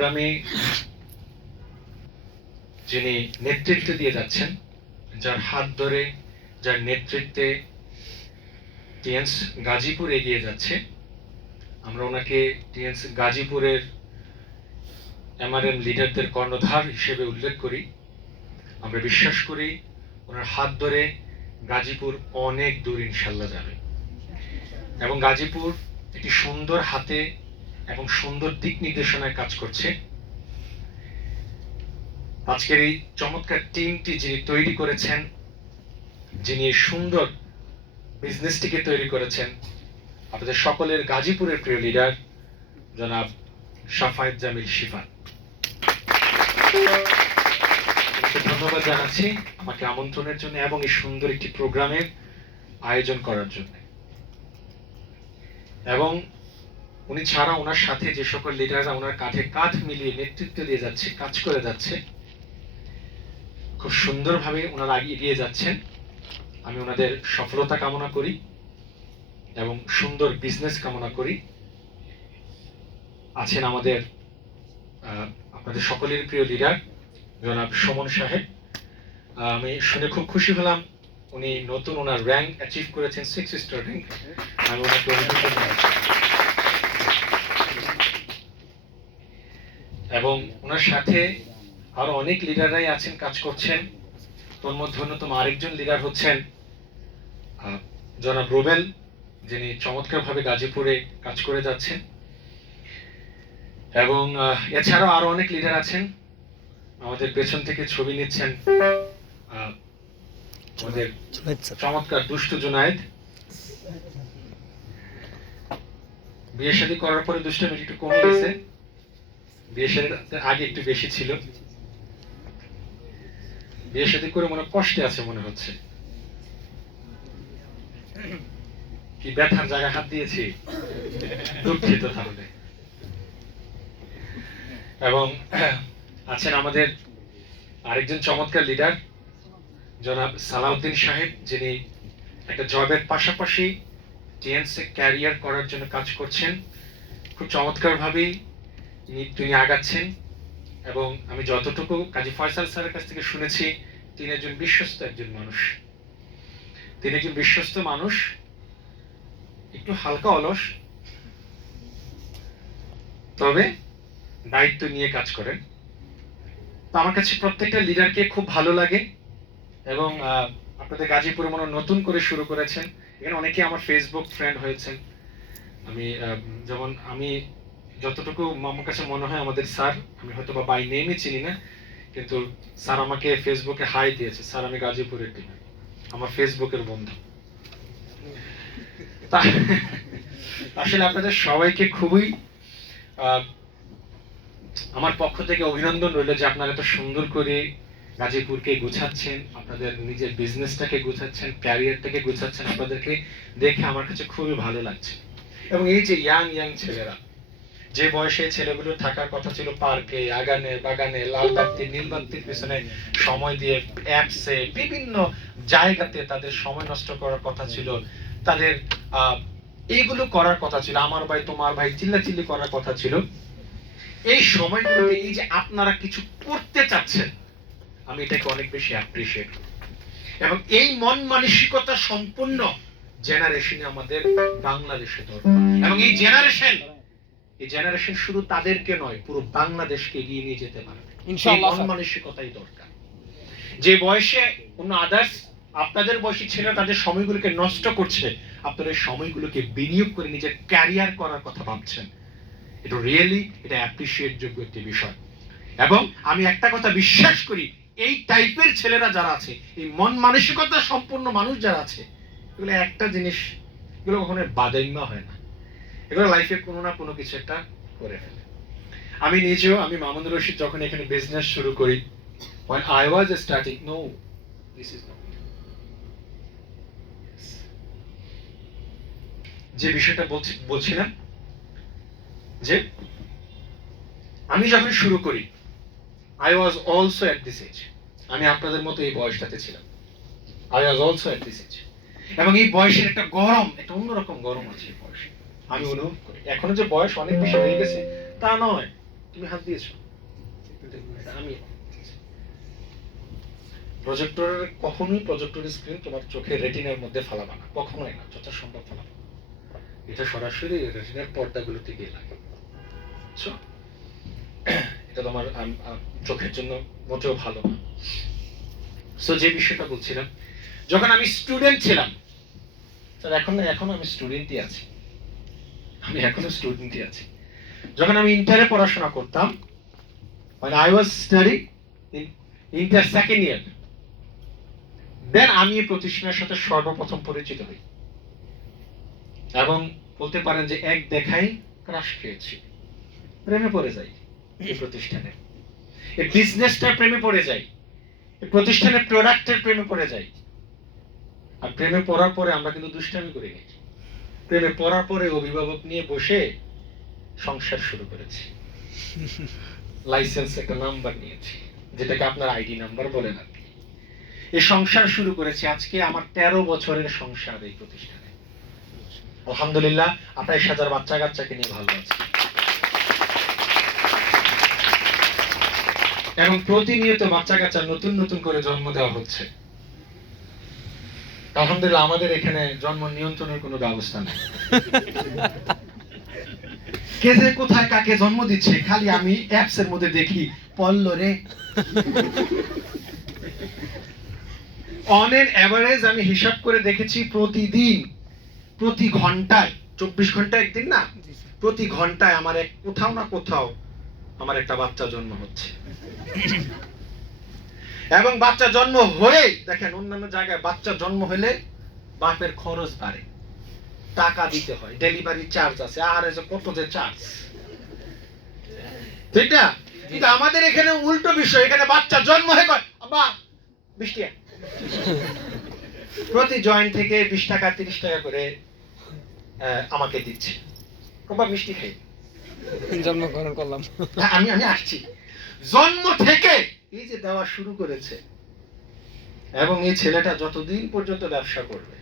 গ্রামে যিনি নেতৃত্ব দিয়ে যাচ্ছেন, যার হাত ধরে, যার নেতৃত্বে টিএনস গাজীপুর এগিয়ে যাচ্ছে, আমরা ওনাকে টিএনস গাজীপুরের এমআরএম লিডারদের কর্ণধার হিসেবে উল্লেখ করি। আমরা বিশ্বাস করি ওনার হাত ধরে গাজীপুর অনেক দূর ইনশাল্লাহ যাবে এবং গাজীপুর একটি সুন্দর হাতে এবং সুন্দর দিক নির্দেশনায় কাজ করছে। আজকের এই চমৎকার টিমটি যিনি তৈরি করেছেন, যিনি এই সুন্দর বিজনেসটিকে তৈরি করেছেন, আপনাদের সকলের গাজীপুরের প্রিয় লিডার জনাব শাফায়েত জামিল শিফা। ধন্যবাদ জানাচ্ছি আমাকে আমন্ত্রণের জন্য এবং এই সুন্দর একটি প্রোগ্রামের আয়োজন করার জন্য। এবং উনি ছাড়া ওনার সাথে যে সকল লিডাররা ওনার কাঁধে কাঁধ মিলিয়ে নেতৃত্ব দিয়ে যাচ্ছে, কাজ করে যাচ্ছে, খুব সুন্দরভাবে ওনারা এগিয়ে যাচ্ছেন। আমি ওনাদের সফলতা কামনা করি এবং সুন্দর বিজনেস কামনা করি। আছেন আমাদের আপনাদের সকলের প্রিয় লিডার জনাব সুমন সাহেব। আমি শুনে খুব খুশি হলাম উনি নতুন ওনার র্যাঙ্ক অ্যাচিভ করেছেন, 6 স্টার র্যাঙ্ক। আমি ওনাকে অভিনন্দন জানাচ্ছি। এবং ওনার সাথে আরো অনেক লিডাররাই আছেন, কাজ করছেন। তোর মধ্যে অন্যতম আরেকজন লিডার হচ্ছেন জনাব রুবেল, যিনি চমৎকারভাবে গাজীপুরে কাজ করে যাচ্ছেন। এবং এছাড়াও আরো অনেক লিডার আছেন। আমাদের পেছন থেকে ছবি নিচ্ছেন আমাদের চমৎকার দুষ্টু জুনায়েদ। বিয়ে শাদী করার পরে দুষ্টামি একটু কমে গেছে, বিয়ে শাদীর আগে একটু বেশি ছিল। বিয়ে শাদী করে মনে কষ্টে আছে মনে হচ্ছে। কি ব্যথার জায়গায় হাত দিয়েছি, দুঃখিত তাহলে। এবং আছেন আমাদের আরেকজন চমৎকার লিডার জনাব সালাউদ্দিন সাহেব, যিনি একটা জবের পাশাপাশি টিএনসি ক্যারিয়ার করার জন্য কাজ করছেন। খুব চমৎকার ভাবেই তিনি আগাচ্ছেন এবং আমি যতটুকু কাজী ফয়সাল স্যারের কাছ থেকে শুনেছি, তিনি একজন বিশ্বস্ত মানুষ। তিনি একজন বিশ্বস্ত মানুষ, একটু হালকা অলস, তবে দায়িত্ব নিয়ে কাজ করেন। তো আমার কাছে প্রত্যেকটা লিডারকে খুব ভালো লাগে। এবং আপনাদের গাজীপুরে মনে নতুন করে শুরু করেছেন, এখানে অনেকে আমার ফেসবুক ফ্রেন্ড হয়েছেন। আমি যতটুকু আমার কাছে মনে হয় আমাদের স্যার, আমি হয়তো বা বাই নেমই চিনি না, কিন্তু স্যার আমাকে ফেসবুকে হাই দিয়েছে, স্যার আমি গাজীপুরের টিম, আমার ফেসবুকের বন্ধু। আসলে আপনাদের সবাইকে খুবই আমার পক্ষ থেকে অভিনন্দন রইল যে আপনারা এত সুন্দর করে গাজীপুরকে গুছাচ্ছেন, আপনাদের নিজের বিজনেসটাকে গুছাচ্ছেন, ক্যারিয়ারটাকে গুছাচ্ছেন। আপনাদেরকে দেখে আমার কাছে খুবই ভালো লাগছে। এবং এই যে ইয়াং ছেলেরা, যে বয়সে ছেলেগুলো থাকার কথা ছিল পার্কে, আগানে বাগানে, লাল বাতি নীল বাতির পেছনে সময় দিয়ে অ্যাপসে বিভিন্ন জায়গাতে তাদের সময় নষ্ট করার কথা ছিল, তাদের এইগুলো করার কথা ছিল, আমার ভাই তোমার ভাই চিল্লাচিল্লি করার কথা ছিল। এই সময়গুলোতে এই যে আপনারা কিছু করতে চাচ্ছেন, আমি এটাকে অনেক বেশি অ্যাপ্রিশিয়েট করি। এবং এই মন মানসিকতা সম্পন্ন জেনারেশনে আমাদের বাংলাদেশে দরকার। এবং এই জেনারেশন শুধু তাদেরকে নয়, পুরো বাংলাদেশকে এগিয়ে নিয়ে যেতে পারবে। ইনশাআল্লাহ মন মানসিকতাই দরকার। যে বয়সে অন্য আদার্স আপনাদের বয়সী ছেলেরা তাদের সময়গুলোকে নষ্ট করছে, আপনারা এই সময়গুলোকে বিনিয়োগ করে নিজের ক্যারিয়ার করার কথা ভাবছেন, এটা রিয়েলি এটা অ্যাপ্রিশিয়েট যোগ্য একটি বিষয়। এবং আমি একটা কথা বিশ্বাস করি, এই টাইপের ছেলেরা যারা আছে, এই মন মানসিকতা সম্পন্ন মানুষ যারা আছে, এগুলো একটা জিনিস, এগুলো কখনো বাদাইম্য হয় না, এগুলো লাইফে কোনো না কোনো কিছু একটা করে ফেলে। আমি নিজেও, আমি মামুনুর রশিদ যখন এখানে বিজনেস শুরু করি, when I was starting, no, this is not. যে বিষয়টা বলছিলাম যে আমি যখন শুরু করি, I was also at this age, আমি আপনাদের মতো এই বয়সটাতে ছিলাম, I was also at this age। এবং এই বয়সের একটা গরম, একটা অন্যরকম গরম আছে এই বয়সে, আমি অনুভব করি। এখনো যে বয়স অনেক বেশি হয়ে গেছে তা নয়, তুমি হাত দিয়েছো, আমি প্রজেক্টরের কখনোই প্রজেক্টরের স্ক্রিন তোমার চোখের রেটিনার মধ্যে ফালাবা না, কখনোই না, যত সম্ভব ফালাবা। এটা সরাসরি রেটিনার পর্দাগুলোতে গিয়ে লাগে। এটা তোমার চোখের জন্য মোটেও ভালো না। সো যে বিষয়টা বলছিলাম, যখন আমি স্টুডেন্ট ছিলাম, এখন আমি স্টুডেন্টই আছি, আমি এখনো স্টুডেন্টই আছি। যখন আমি ইন্টারে পড়াশোনা করতাম, when I was studying in inter second year, দেন আমি এই প্রতিষ্ঠানের সাথে সর্বপ্রথম পরিচিত হই এবং বলতে পারেন যে এক দেখাই ক্রাশ খেয়েছি, প্রেমে পড়ে যাই এই প্রতিষ্ঠানে, এই বিজনেসটার প্রেমে পড়ে যাই, এই প্রতিষ্ঠানের প্রোডাক্টের প্রেমে পড়ে যাই। আর প্রেমে পড়ার পরে আমরা কিন্তু দুষ্টামি করে নিই। প্রেমে পড়ার পরে অভিভাবক নিয়ে বসে সংসার শুরু করেছি, লাইসেন্স একটা নাম্বার নিয়েছি, যেটাকে আপনার আইডি নাম্বার বলে না। এই সংসার শুরু করেছি, আজকে আমার 13 বছরের সংসার এই প্রতিষ্ঠানে। আলহামদুলিল্লাহ, 28,000 বাচ্চা কাচ্চাকে নিয়ে ভালো আছি এবং প্রতিনিয়ত বাচ্চা কাচ্চা নতুন নতুন করে জন্ম দেওয়া হচ্ছে। আলহামদুলিল্লাহ, আমাদের এখানে জন্ম নিয়ন্ত্রণের কোনো ব্যবস্থা নেই। কে যে কোথায় কাকে জন্ম দিচ্ছে খালি আমি অ্যাপস এর মধ্যে দেখি, পড়লো রে। অন এন এভারেজ আমি হিসাব করে দেখেছি, প্রতিদিন প্রতি ঘন্টায়, 24 ঘন্টা একদিন না, প্রতি ঘন্টায় আমার কোথাও না কোথাও আমার একটা বাচ্চা জন্ম হচ্ছে। এবং বাচ্চা জন্ম হয়ে দেখেন, অন্যান্য জায়গায় বাচ্চা জন্ম হলে বাপের খরচ বাড়ে, টাকা দিতে হয়, ডেলিভারি চার্জ আছে, আর কত যে চার্জ, ঠিক না? কিন্তু আমাদের এখানে উল্টো বিষয়, এখানে বাচ্চা জন্ম হয়ে কয় আব্বা 20 টাকা, প্রতি জয়েন্ট থেকে 20 টাকা 30 টাকা করে আমাকে দিচ্ছে, বাবা মিষ্টি খাই, জন্মগ্রহণ করলাম। আমি আসছি। জন্ম থেকে এই যে দেওয়া শুরু করেছে, এবং এই ছেলেটা যতদিন পর্যন্ত ব্যবসা করবে,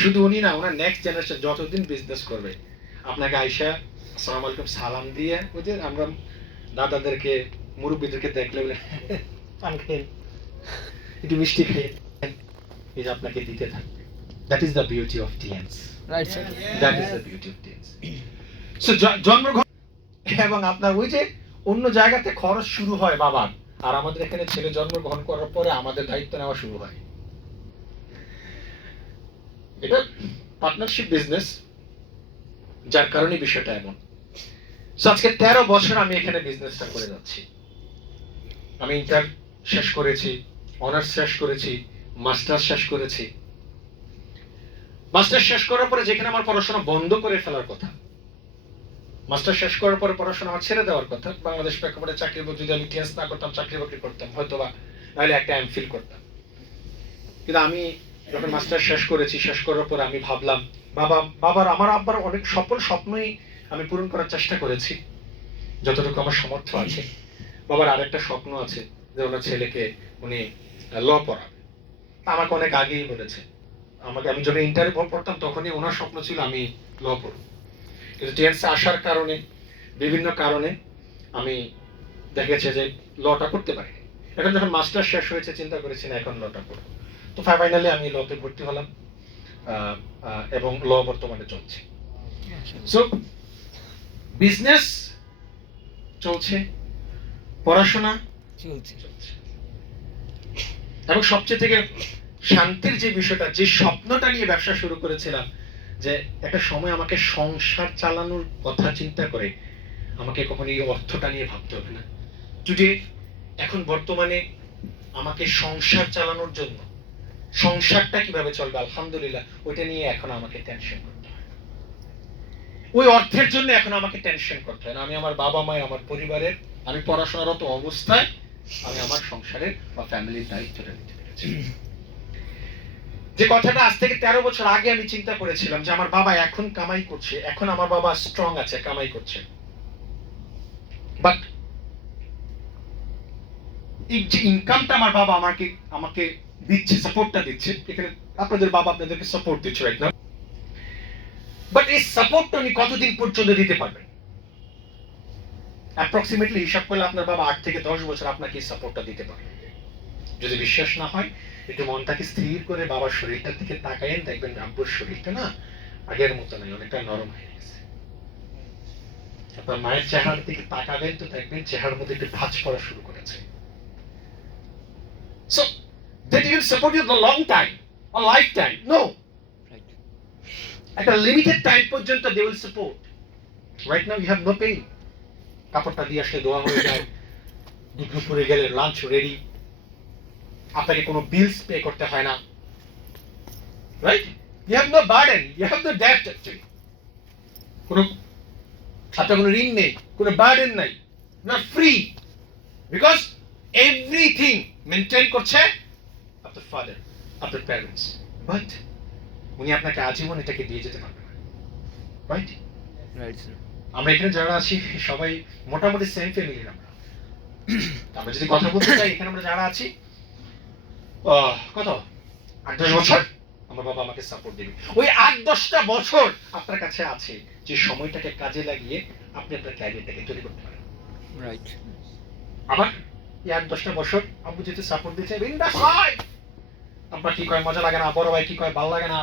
শুধু উনি না, ওনার নেক্সট জেনারেশন যতদিন বিজনেস করবে, আপনাকে আয়শা আসসালামু আলাইকুম সালাম দিয়ে, ওই যে আমরা দাদাদেরকে মুরব্বীদেরকে দেখলে বলে আঙ্কেল একটু মিষ্টি খেয়ে, এই যে আপনাকে দিতে থাকবে। That is the beauty of টিএনস, right sir, that is the beauty of টিএনস। So জন্মগ্রহণ এবং আপনার ওই যে অন্য জায়গাতে খরচ শুরু হয় বাবার, আর আমাদের এখানে ছেলে জন্মগ্রহণ করার পরে আমাদের দায়িত্ব নেওয়া শুরু হয়। এটা পার্টনারশিপ বিজনেস, যার কারণে বিষয়টা এমন। আজকে 13 বছর আমি এখানে বিজনেসটা করে যাচ্ছি। আমি ইন্টার শেষ করেছি, অনার্স শেষ করেছি, মাস্টার্স শেষ করেছি। মাস্টার্স শেষ করার পরে যেখানে আমার পড়াশোনা বন্ধ করে ফেলার কথা, মাস্টার শেষ করার পরে পড়াশোনা আমার ছেড়ে দেওয়ার কথা, বাংলাদেশ প্রেক্ষাপটে চাকরি, যদি আমি টিএস না করতাম, চাকরি বাকরি করতাম হয়তো, বা নাহলে একটা এমফিল করতাম। কিন্তু আমি যখন মাস্টার শেষ করেছি, শেষ করার পর আমি ভাবলাম আমার আব্বার অনেক স্বপ্নই আমি পূরণ করার চেষ্টা করেছি যতটুকু আমার সামর্থ্য আছে। বাবার আরেকটা স্বপ্ন আছে যে ওনার ছেলেকে উনি ল পড়াবে। আমাকে অনেক আগেই বলেছে, আমি যখন ইন্টারে পড়তাম তখনই ওনার স্বপ্ন ছিল আমি ল পড়ব। কিন্তু টিএনসি আসার কারণে, বিভিন্ন কারণে আমি দেখেছি যে লটা করতে পারিনি। এখন যখন মাস্টার শেষ হয়েছে চিন্তা করেছি না এখন লটা করবো। তো ফাইনালি আমি লতে ভর্তি হলাম এবং ল বর্তমানে চলছে। সো বিজনেস চলছে, পড়াশোনা চলছে, এবং সবচেয়ে থেকে শান্তির যে বিষয়টা, যে স্বপ্নটা নিয়ে ব্যবসা শুরু করেছিলাম, যে একটা সময় আমাকে সংসার চালানোর কথা চিন্তা করে আমাকে কখনো এই অর্থটা নিয়ে ভাবতে হবে না। যদি এখন বর্তমানে আমাকে সংসার চালানোর জন্য, সংসারটা কিভাবে চলবে আলহামদুলিল্লাহ, ওইটা নিয়ে এখন আমাকে টেনশন করতে হয়, ওই অর্থের জন্য এখন আমাকে টেনশন করতে হয় না। আমি আমার বাবা মায়ের, আমার পরিবারের, আমি পড়াশোনারত অবস্থায় আমি আমার সংসারের বা ফ্যামিলির দায়িত্বটা নিতে পেরেছি। যে কথাটা আজ থেকে 13 বছর আগে আমি চিন্তা করেছিলাম যে আমার বাবা এখন কামাই করছে, এখন আমার বাবা স্ট্রং আছে, কামাই করছে, বাট এই যে ইনকামটা আমার বাবা আমাকে দিচ্ছে, সাপোর্টটা দিচ্ছে, এখানে আপনাদের বাবা আপনাদেরকে সাপোর্ট দিচ্ছে রাইট নাও, বাট এই সাপোর্টটা উনি কতদিন পর্যন্ত দিতে পারবেন? অ্যাপ্রক্সিমেটলি হিসাব করলে আপনার বাবা 8 থেকে 10 বছর আপনাকে এই সাপোর্টটা দিতে পারে। যদি বিশ্বাস না হয় একটু মনটাকে স্থির করে বাবার শরীরটার দিকে তাকায়েন, দেখবেন আব্বুর শরীরটা না আগের মতো নয়, অনেকটা নরম হয়ে গেছে। আপনার মায়ের চেহারার দিকে তাকাবেন তো দেখবেন চেহারার মধ্যে একটু ভাঁজ পড়া শুরু করেছে। So they didn't support you the long time or lifetime. No. Right. At a limited time পর্যন্ত they will support. Right now you have no pain. কাপড়টা দিয়ে আসলে দোয়া হয়ে যায়, দুপুরে গেলে লাঞ্চ রেডি, আপনাকে কোনো বিলস পে করতে হয় না, right? You have no burden, you have no debt actually. কোনো আপনার কোনো ঋণ নেই, কোনো বার্ডেন নাই, you are free because everything maintain করছে আপনার ফাদার, আপনার প্যারেন্টস। বাট উনি আপনাকে আজীবন এটাকে দিয়ে যেতে পারবেন না, রাইট? Right, sir. আমরা এখানে যারা আছি সবাই মোটামুটি সেম ফ্যামিলির। আমরা যদি কথা বলতে চাই, এখানে আমরা যারা আছি কত 8-10 বছর আমার বাবা আমাকে সাপোর্ট দেবে। ওই 8-10টা বছর আপনার কাছে আছে, যে সময়টাকে কাজে লাগিয়ে আপনি আপনার ক্যারিয়ারটাকে তৈরি করতে পারেন। Right. আবার এই 8-10টা বছর আব্বু যেতে সাপোর্ট দিতে আপনার কি কয় মজা লাগে না, বড় ভাই কি কয় ভালো লাগে না,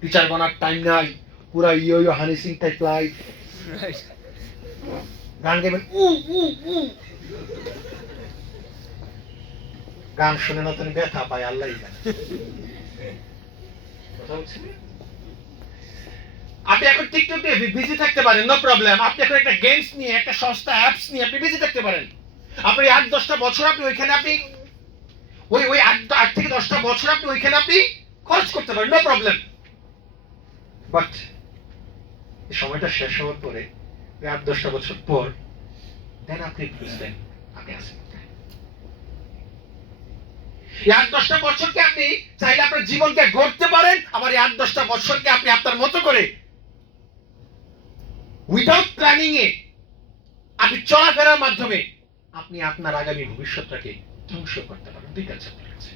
টিচার বানার টাইম নাই, পুরা ইয়ো Honey Singh type life, Right. গান গাইবেন গান শুনে নতুন ব্যথা পায় আল্লাহই জানে। কথা বলছি না? আপনি এখন টিকটক দিয়ে বিজি থাকতে পারেন, নো প্রবলেম। আপনি এখন একটা গেমস নিয়ে, একটা সস্তা অ্যাপস নিয়ে আপনি বিজি থাকতে পারেন। আপনি 8-10টা বছর আপনি ওইখানে আপনি ওই 8 থেকে 10টা বছর আপনি ওইখানে আপনি খরচ করতে পারেন, নো প্রবলেম। বাট এই সময়টা শেষ হওয়ার পরে 8-10টা বছর পর দেন আপনি বুঝবেন আপনি আছেন কোথায়। এই 8-10টা বছরকে আপনি চাইলে আপনার জীবনকে গড়তে পারেন, আবার এই 8-10টা বছরকে আপনি আপনার মতো করে উইদাউট প্ল্যানিং এ আপনি চলাফেরার মাধ্যমে আপনি আপনার আগামী ভবিষ্যৎটাকে ধ্বংস করতে পারেন। ঠিক আছে, আপনার কাছে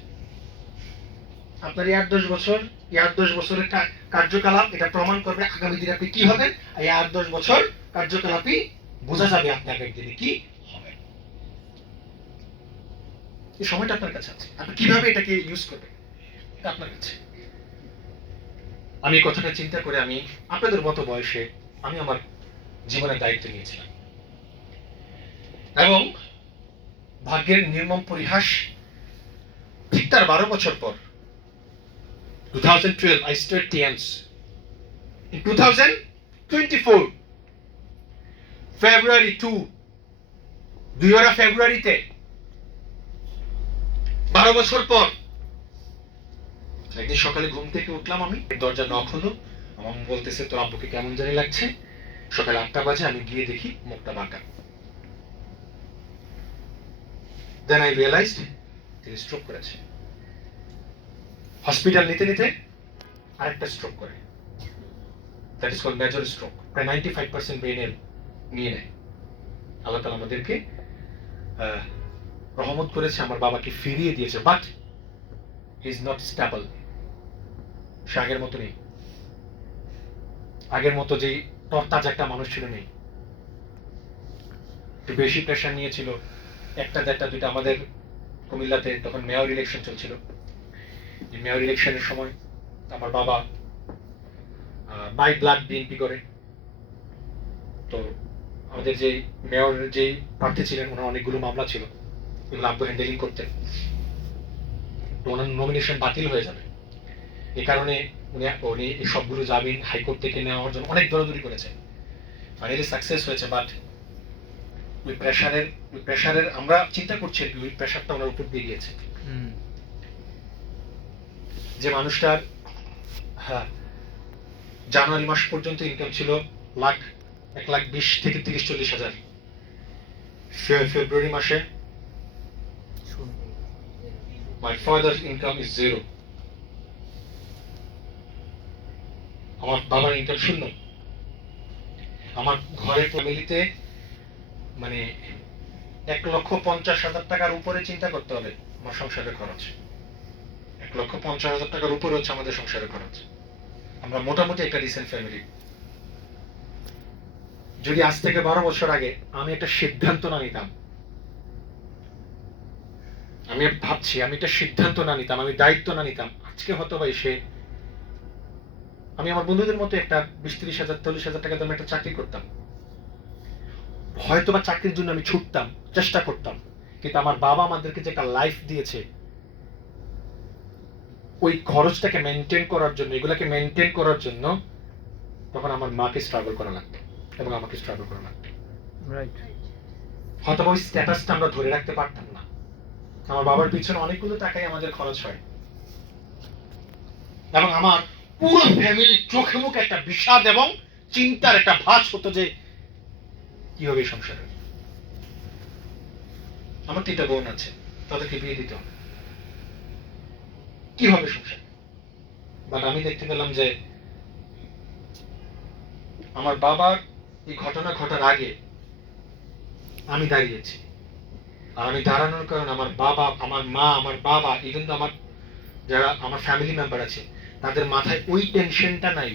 আপনার এই 8-10 বছর, এই 8-10 বছরের কার্যকলাপ এটা প্রমাণ করবে আগামী দিনে আপনি কি হবেন। এই 8-10 বছর কার্যকলাপই বোঝা যাবে আপনি আগামী দিনে কি হবেন। এই সময়টা আপনার কাছে আছে, আপনি কিভাবে এটাকে ইউজ করবেন এটা আপনার কাছে। আমি এই কথাটা চিন্তা করে আমি আপনাদের মতো বয়সে আমি আমার জীবনের দায়িত্ব নিয়েছিলাম, এবং ভাগ্যের নির্মম পরিহাস, ঠিক তার 12 বছর পর 2012 I stood TAMS. In 2024 February 2 ফেব্রুয়ারিতে 12 বছর পর একদিন সকালে ঘুম থেকে উঠলাম, আমি দরজা নক হলো, আমার বলতেছে তোর আব্বুকে কেমন জানি লাগছে। সকাল 8টা বাজে, আমি গিয়ে দেখি মুখটা বাঁকা। Then I realized তিনি স্ট্রোক করেছে। হসপিটাল নিতে নিতে আরেকটা স্ট্রোক করে, that is called major stroke. প্রায় 95% ব্রেনের নিয়ে নেয়। আল্লাহ তাআলা আমাদেরকে রহমত করেছে, আমার বাবাকে ফিরিয়ে দিয়েছে, but he is not stable. সে আগের মতো নেই, আগের মতো যেই তরতাজা একটা মানুষ ছিল নেই। একটু বেশি প্রেশার নিয়েছিল, 1টা 1.5টা 2টা। আমাদের কুমিল্লাতে তখন মেয়র ইলেকশন চলছিল। এই মেয়র ইলেকশনের সময় আমার বাবা বাই ব্লাড বিএনপি করে। তো আমাদের যে মেয়রের যে প্রার্থী ছিলেন, ওনার অনেকগুলো মামলা ছিল, এগুলো আব্বু হ্যান্ডেলিং করতেন। তো ওনার নমিনেশন বাতিল হয়ে যাবে, এই কারণে উনি এই সবগুলো জামিন হাইকোর্ট থেকে নেওয়ার জন্য অনেক দৌড়াদৌড়ি করেছেন। ফাইনালি সাকসেস হয়েছে, বাট ওই প্রেশারের আমরা চিন্তা করছি আর কি, ওই প্রেশারটা ওনার উপর দিয়ে গিয়েছে। যে মানুষটার জানুয়ারি মাস পর্যন্ত ইনকাম ছিল 1,20,000 থেকে 30-40 হাজার। ফেব্রুয়ারি মাসে my father's income is 0. আমার বাবার ইনকাম 0। আমার ঘরের ফ্যামিলিতে মানে 1,50,000 টাকার উপরে চিন্তা করতে হবে আমার সংসারের খরচ। 1,50,000 টাকার উপরে হচ্ছে আমাদের সংসারের খরচ। আমরা মোটামুটি একটা রিসেন্ট ফ্যামিলি। যদি আজ থেকে 12 বছর আগে আমি একটা সিদ্ধান্ত না নিতাম, আমি ভাবছি আমি একটা সিদ্ধান্ত না নিতাম, আমি দায়িত্ব না নিতাম, আজকে হয়তো বা এসে আমি আমার বন্ধুদের মতো একটা 20-30 হাজার 40 হাজার টাকা দামে একটা চাকরি করতাম, হয়তো বা চাকরির জন্য আমি ছুটতাম, চেষ্টা করতাম, কিন্তু আমার বাবা আমাদেরকে যে একটা লাইফ দিয়েছে, ওই খরচটাকে মেনটেন করার জন্য, এগুলাকে মেনটেন করার জন্য তখন আমার মাকে স্ট্রাগল করা লাগতো এবং আমাকে স্ট্রাগল করা লাগতো। Right. হয়তো ওই স্ট্যাটাসটা আমরা ধরে রাখতে পারতাম না। আমার বাবার পিছনে অনেকগুলো টাকাই আমাদের খরচ হয় এবং আমার পুরো ফ্যামিলির চোখে মুখে একটা বিষাদ এবং চিন্তার একটা ভাঁজ হতো যে কি হবে এই সংসারে। আমার 3টা বোন আছে, তাদেরকে বিয়ে দিতে হবে, কি হবে সংসার। বাট আমি দেখতে পেলাম যে আমার বাবার এই ঘটনা ঘটার আগে আমি দাঁড়িয়েছি, আর আমি দাঁড়ানোর কারণে আমার বাবা, আমার মা, আমার বাবা, ইভেন তো আমার যারা আমার ফ্যামিলি মেম্বার আছে তাদের মাথায় ওই টেনশনটা নাই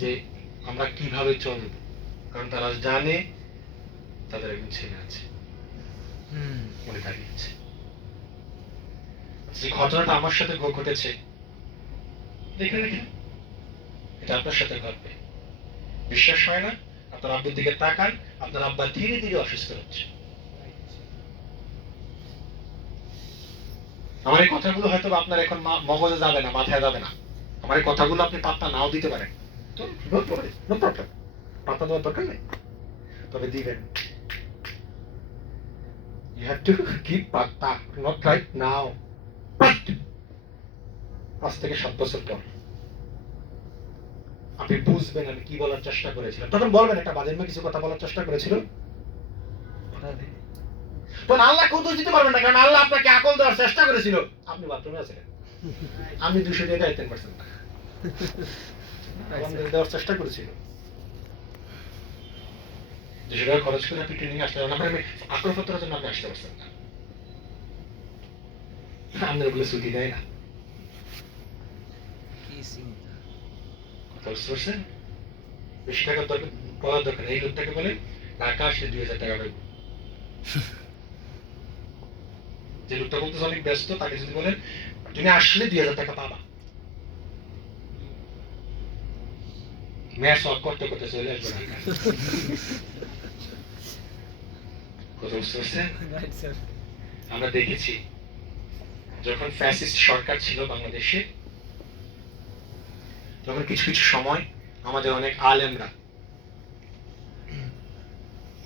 যে আমরা কিভাবে চলব, কারণ তারা জানে তাদের একজন ছেলে আছে, মনে দাঁড়িয়েছে। যে ঘটনাটা আমার সাথে ঘটেছে, দেখে দেখে এটা আপনার সাথে ঘটবে, বিশ্বাস হয় না? আপনার আব্বুর দিকে তাকান, আপনার আব্বা ধীরে ধীরে অসুস্থ হচ্ছে। আমার এই কথাগুলো হয়তো আপনার এখন মগজে যাবে না, মাথায় যাবে না, আমার এই কথাগুলো আপনি পাত্তা নাও দিতে পারেন, তো নো প্রবলেম, পাত্তা দেওয়ার দরকার নেই, তবে দিবেন। You have to give পাত্তা, not right now, but 5 থেকে 7 বছর পর আপনি বুঝবেন আমি কি বলার চেষ্টা করেছিলাম, তখন বলবেন একটা বাজে মেয়ে কিছু কথা বলার চেষ্টা করেছিল, তখন আল্লাহ কেউ দোষ দিতে পারবেন না, কারণ আল্লাহ আপনাকে আকল দেওয়ার চেষ্টা করেছিল, আপনি বাথরুমে আছেন, আমি 200 টাকা 10% না দেওয়ার চেষ্টা করেছিল, 200 টাকা খরচ করে আপনি ট্রেনিং আসতে পারেন, আমি আকল পত্রের জন্য আপনি আসতে পারছেন না, আমাদের ওগুলো ছুটি দেয় না, কথা বুঝতে পারছেন? বেশি টাকার দরকার বলার দরকার, এই লোকটাকে বলে টাকা আসলে 2000 টাকা পাইব, যে লোকটা বলতে অনেক ব্যস্ত তাকে যদি বলেন তুমি আসলে 2000 টাকা পাবা, ম্যাচ সলভ করতে করতে চলে আসবে না। কথা বুঝতে পারছেন? আমরা দেখেছি যখন ফ্যাসিস্ট সরকার ছিল বাংলাদেশে, তখন কিছু কিছু সময় আমাদের অনেক আলেমরা,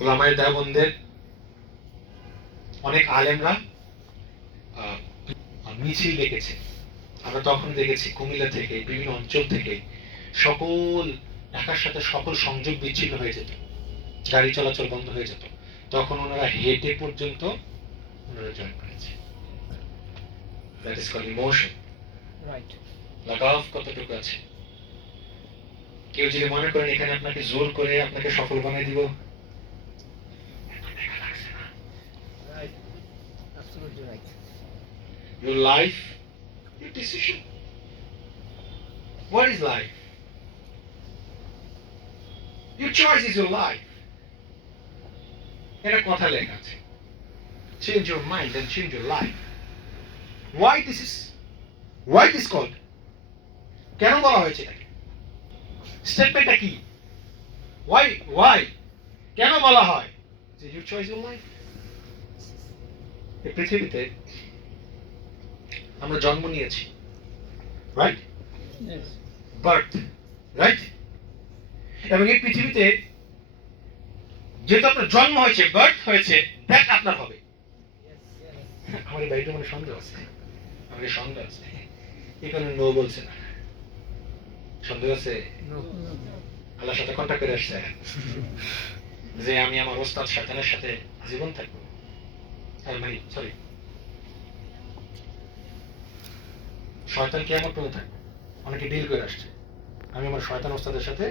ওলামায়ে দেওবন্দের অনেক আলেমরা মিছিল ডেকেছে। আমরা তখন দেখেছি কুমিল্লা থেকে, বিভিন্ন অঞ্চল থেকে সকল ঢাকার সাথে সকল সংযোগ বিচ্ছিন্ন হয়ে যেত, গাড়ি চলাচল বন্ধ হয়ে যেত, তখন ওনারা হেঁটে পর্যন্ত ওনারা জয়েন করেছে। That is called emotion. Right. লাগাভ কতটুকু আছে। কেউ যদি মনে করেন এখানে আপনাকে জোর করে আপনাকে সফল বানিয়ে দিব, Right. Absolutely right. your life, your decision. What is life? Your choice is your life. এটা কথা লেখা আছে, change your mind and change your life. Why this called? কেন বলা হয়েছে এটাকে? স্টেটমেন্টটা কি? Why? কেন বলা হয় যে your choice your life? এই পৃথিবীতে আমরা জন্ম নিয়েছি, রাইট? Yes. Birth, right? এবং এই পৃথিবীতে যেহেতু আপনার জন্ম হয়েছে, বার্থ হয়েছে, দ্যাট আপনার হবে। আমার এই বাড়িটা মানে সন্দেহ আছে, আমার এই সন্দেহ আছে, এখানে নো বলছে না, সন্দেহ আছে। No. আল্লাহর সাথে কন্ট্যাক্ট করে আসছে যে আমি আমার ওস্তাদ শয়তানের সাথে জীবন থাকবো, সরি, শয়তান কি আমার পথে থাকবে, অনেকে ডিল করে আসছে, আমি আমার শয়তান ওস্তাদের সাথে,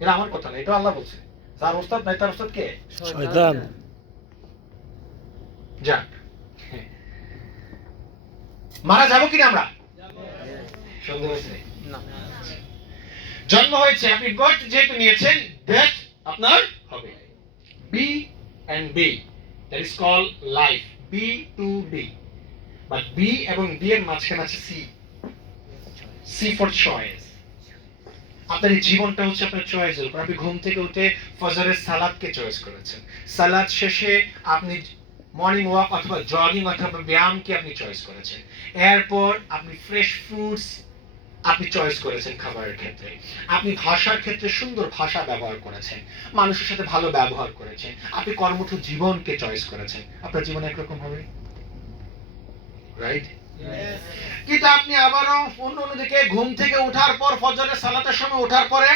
এটা আমার কথা না, এটা আল্লাহ বলছে, যার ওস্তাদ নাই তার ওস্তাদ কে? শয়তান। যাক, মারা যাবো কিনা আমরা? Yes. সন্দেহ আছে? No. জন্ম হয়েছে, আপনি গট যেহেতু নিয়েছেন, দ্যাট আপনার হবে। B and B, that is called life. B to D, but B এবং ডি এর মাঝখানে আছে সি। C for choice. আপনার এই জীবনটা হচ্ছে আপনার চয়েসের উপর। আপনি ঘুম থেকে উঠে ফজরের সালাদকে চয়েস করেছেন, সালাদ শেষে আপনি মর্নিং ওয়াক অথবা জগিং অথবা ব্যায়ামকে আপনি চয়েস করেছেন, এরপর আপনি ফ্রেশ ফ্রুটস আপনি চয়েস করেছেন খাবারের ক্ষেত্রে, আপনি ভাষার ক্ষেত্রে সুন্দর ভাষা ব্যবহার করেছেন, মানুষের সাথে ভালো ব্যবহার করেছেন, আপনি কর্মঠ জীবনকে চয়েস করেছেন। আপনার জীবন একরকম হবে, রাইট? কিন্তু আপনি আবারও অন্যদিকে ঘুম থেকে ওঠার পর ফজরের সালাতের সময় ওঠার পরে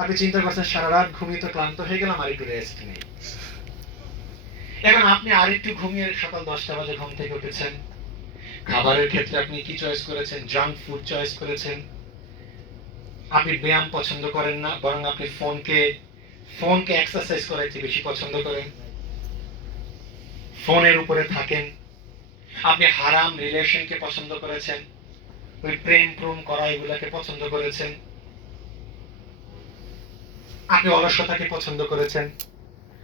আপনি চিন্তা করছেন সারা রাত ঘুমিয়ে তো ক্লান্ত হয়ে গেলাম, আর একটু রেস্ট নেই। এখন আপনি আরেকটু ঘুমিয়ে সকাল 10টা বাজে ঘুম থেকে উঠেছেন। খাবারের ক্ষেত্রে আপনি কি চয়েস করেছেন? জাঙ্ক ফুড চয়েস করেছেন। আপনি ব্যায়াম পছন্দ করেন না, বরং আপনি ফোনকে এক্সারসাইজ করাইতে বেশি পছন্দ করেন, ফোনের উপরে থাকেন। আপনি হারাম রিলেশনকে পছন্দ করেছেন, ওই প্রেম করা এগুলাকে পছন্দ করেছেন। আপনি অলসতাকে পছন্দ করেছেন।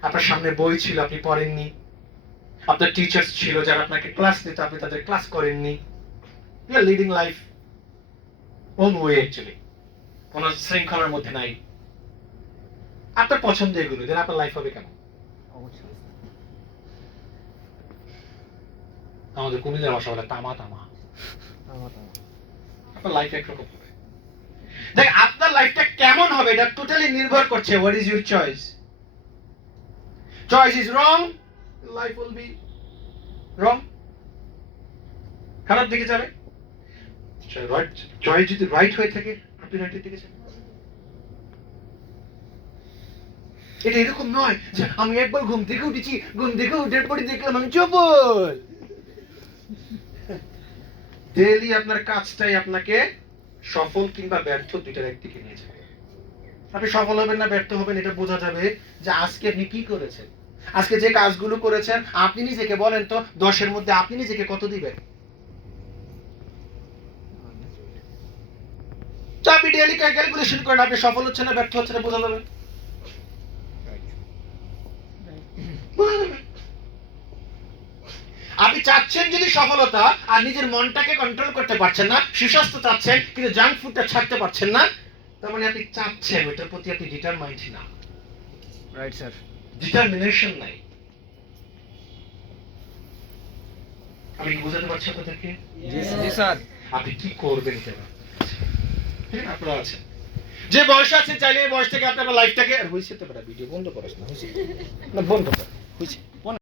আপনার সামনে বই ছিল, আপনি পড়েননি। আপনার টিচার্স ছিল যারা আপনাকে ক্লাস দিত, আপনি তাদের ক্লাস করেননি। You are leading life own way, actually কোন শৃঙ্খলার মধ্যে নাই। আপনার পছন্দ এগুলো, দেন আপনার লাইফ হবে কেন? আমাদের কুমিল্লার ভাষা বলে তামা তামা। আপনার লাইফ একরকম হবে। দেখ, আপনার লাইফটা কেমন হবে এটা টোটালি নির্ভর করছে what is your choice. Choice is wrong, life will be wrong, খারাপ দিকে যাবে। চয়েস যদি রাইট হয়ে থাকে, আপনি রাইটের দিকে যাবেন। এটা এরকম নয় যে আমি একবার ঘুম থেকে উঠেছি, ঘুম থেকে উঠার পরে দেখলাম আমি চপল। ডেইলি আপনার কাজটাই আপনাকে সফল কিংবা ব্যর্থ দুইটার একদিকে নিয়ে যাবে। আপনি সফল হবেন না ব্যর্থ হবেন এটা বোঝা যাবে যে আজকে আপনি কি করেছেন। আজকে যে কাজগুলো করেছেন, আপনি নিজেকে বলেন তো 10-এর মধ্যে আপনি নিজেকে কত দিবেন? তো আপনি ডেইলি ক্যালকুলেশন করেন, আপনি সফল হচ্ছেন না ব্যর্থ হচ্ছেন না বোঝা যাবে। আপনি চাচ্ছেন যদি সফলতা, আর নিজের মনটাকে কন্ট্রোল করতে পারছেন না, সুস্বাস্থ্য চাচ্ছেন কিন্তু জাঙ্ক ফুডটা ছাড়তে পারছেন না, তার মানে আপনি চাচ্ছেন, ওটার প্রতি আপনি ডিটারমাইন্ড না। Right sir. ডিটারমিনেশন নাই। আমি কি বোঝাতে পারছি আপনাদেরকে? জি স্যার। আপনি কি করবেন কেন আপনারা আছেন, যে বয়স আছে চাইলে এই বয়স থেকে আপনার লাইফটাকে আর হইছে তো, ভিডিও বন্ধ করিস না, হইছে না, বন্ধ কর, হইছে।